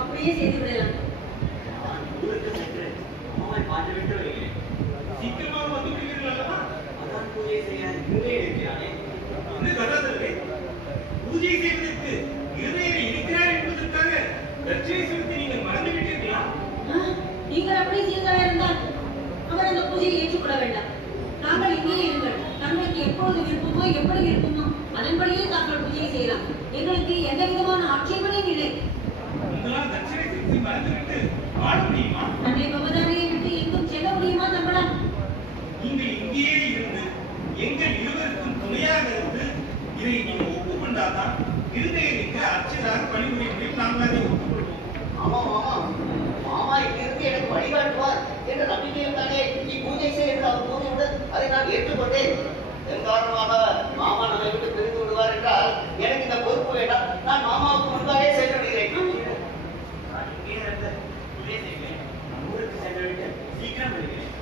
அப்படியே செய்து விடலாம். ஊருக்கு சென்று அம்மாவை பார்த்துவிட்டு வருகிறேன். சீக்கிரமாக வந்து விடுவீர்கள் அல்லவா? அதான் பூஜை செய்ய இங்கே இருக்கிறானே. என்ன கதாதரே, பூஜை செய்வதற்கு இருதயர் இருக்கிறார் என்பதற்காக தட்சிணை செலுத்தி நீங்கள் மறந்து விட்டீர்களா? நீங்கள் அப்படி செய்ததாக இருந்தால் அவர் அந்த பூஜையை ஏற்றுக்கொள்ள வேண்டாம். நாங்கள் இங்கே இருங்கள். தங்களுக்கு எப்பொழுது விருப்பமோ எப்படி விருப்பமோ அதன்படியே தாங்கள் பூஜை செய்யலாம். எங்களுக்கு எந்த விதமான ஆட்சேபனையும் இல்லை. உங்களால் தட்சிணை செலுத்தி மறந்துவிட்டு வாழ முடியுமா? அன்னை பவதாரியை விட்டு எங்கும் செல்ல முடியுமா தங்களால்? நீங்கள் இங்கேயே இருந்து எங்கள் இருவருக்கும் துணையாக இருந்து இதை நீங்கள் ஒப்புக்கொண்டாதான் இருதயருக்கு அர்ச்சகராக பணிபுரிய முடியும். நாங்கள் அதை ஒப்புக்கொள்வோம். ஆமா மாமா, மாமா இங்கிருந்து எனக்கு வழிகாட்டுவார் என்ற நம்பிக்கையில் தானே பூஜை செய்ய என்று அவர் கூறியுடன் அதை நான் ஏற்றுக்கொண்டேன். என் காரணமாக மாமா நம்மை விட்டு பிரிந்து விடுவார் என்றால் எனக்கு இந்த பொறுப்பு வேண்டாம். நான் மாமாவுக்கு முன்பாகவே சென்று விடுகிறேன். நான் இங்கே இருந்து பூஜை செய்வேன். ஊருக்கு சென்று விட்டு சீக்கிரம் வருகிறேன்.